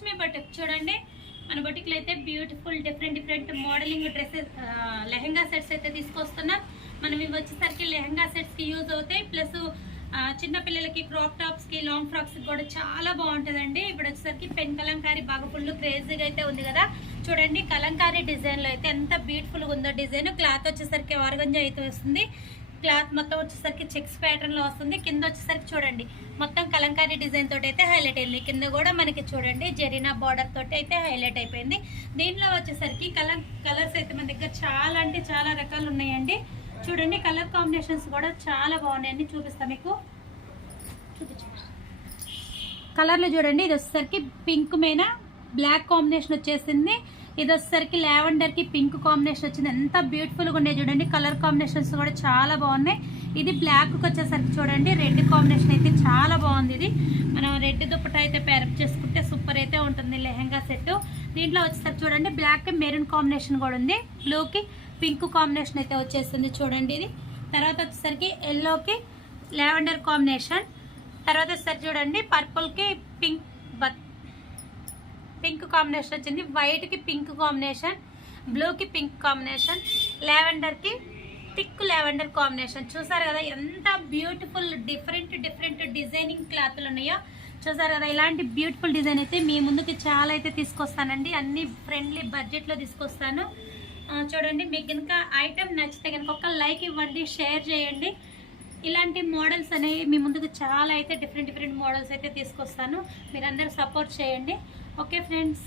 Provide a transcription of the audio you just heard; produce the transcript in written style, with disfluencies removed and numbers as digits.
Lakshmi boutique చూడండి. మన బొటిక్లో అయితే beautiful different modelling dresses lehenga sets అయితే తీసుకొస్తున్నాం. మనం ఇవి వచ్చేసరికి లెహంగా సెట్స్కి యూజ్ అవుతాయి. ప్లస్ చిన్న పిల్లలకి క్రాప్ టాప్స్కి లాంగ్ ఫ్రాక్స్కి కూడా చాలా బాగుంటుందండి. ఇప్పుడు వచ్చేసరికి పెన్ కలంకారీ బాగా ఫుల్ క్రేజీగా అయితే ఉంది కదా. చూడండి కలంకారీ డిజైన్లో అయితే ఎంత బ్యూటిఫుల్గా ఉందో డిజైన్. క్లాత్ వచ్చేసరికి ఆర్గంజా అయితే వస్తుంది. క్లాత్ మొత్తం వచ్చేసరికి చెక్స్ ప్యాటర్న్లో వస్తుంది. కింద వచ్చేసరికి చూడండి మొత్తం కలంకారీ డిజైన్ తోటి అయితే హైలైట్ అయింది. కింద కూడా మనకి చూడండి జరీనా బార్డర్ తోటి అయితే హైలైట్ అయిపోయింది. దీంట్లో వచ్చేసరికి కలర్స్ అయితే మన దగ్గర చాలా అంటే చాలా రకాలు ఉన్నాయండి. చూడండి కలర్ కాంబినేషన్స్ కూడా చాలా బాగున్నాయండి. చూపిస్తాను మీకు, కలర్లు చూడండి. ఇది వచ్చేసరికి పింక్ మీద బ్లాక్ కాంబినేషన్ వచ్చేసింది. ఇది వచ్చేసరికి లావెండర్కి పింక్ కాంబినేషన్ వచ్చింది. ఎంత బ్యూటిఫుల్గా ఉన్నాయి చూడండి. కలర్ కాంబినేషన్స్ కూడా చాలా బాగున్నాయి. ఇది బ్లాక్కి వచ్చేసరికి చూడండి రెడ్ కాంబినేషన్ అయితే చాలా బాగుంది. ఇది మనం రెడ్ దుప్పట అయితే పేరప్ చేసుకుంటే సూపర్ అయితే ఉంటుంది లెహంగా సెట్. దీంట్లో వచ్చేసరికి చూడండి బ్లాక్ మెరూన్ కాంబినేషన్ కూడా ఉంది. బ్లూకి పింక్ కాంబినేషన్ అయితే వచ్చేస్తుంది చూడండి. ఇది తర్వాత వచ్చేసరికి ఎల్లోకి లావెండర్ కాంబినేషన్. తర్వాత వచ్చేసరికి చూడండి పర్పుల్కి పింక్ కాంబినేషన్ వచ్చింది. వైట్కి పింక్ కాంబినేషన్, బ్లూకి పింక్ కాంబినేషన్, లావెండర్కి థిక్ లావెండర్ కాంబినేషన్. చూసారు కదా ఎంత బ్యూటిఫుల్ డిఫరెంట్ డిజైనింగ్ క్లాత్లు ఉన్నాయో. చూసారు కదా ఇలాంటి బ్యూటిఫుల్ డిజైన్ అయితే మీ ముందుకి చాలా అయితే తీసుకొస్తానండి. అన్ని ఫ్రెండ్లీ బడ్జెట్లో తీసుకొస్తాను. చూడండి మీకు కనుక ఐటమ్ నచ్చితే కనుక ఒక లైక్ ఇవ్వండి, షేర్ చేయండి. ఇలాంటి మోడల్స్ అనేవి మీ ముందుకు చాలా అయితే డిఫరెంట్ మోడల్స్ అయితే తీసుకొస్తాను. మీరందరూ సపోర్ట్ చేయండి. Okay friends.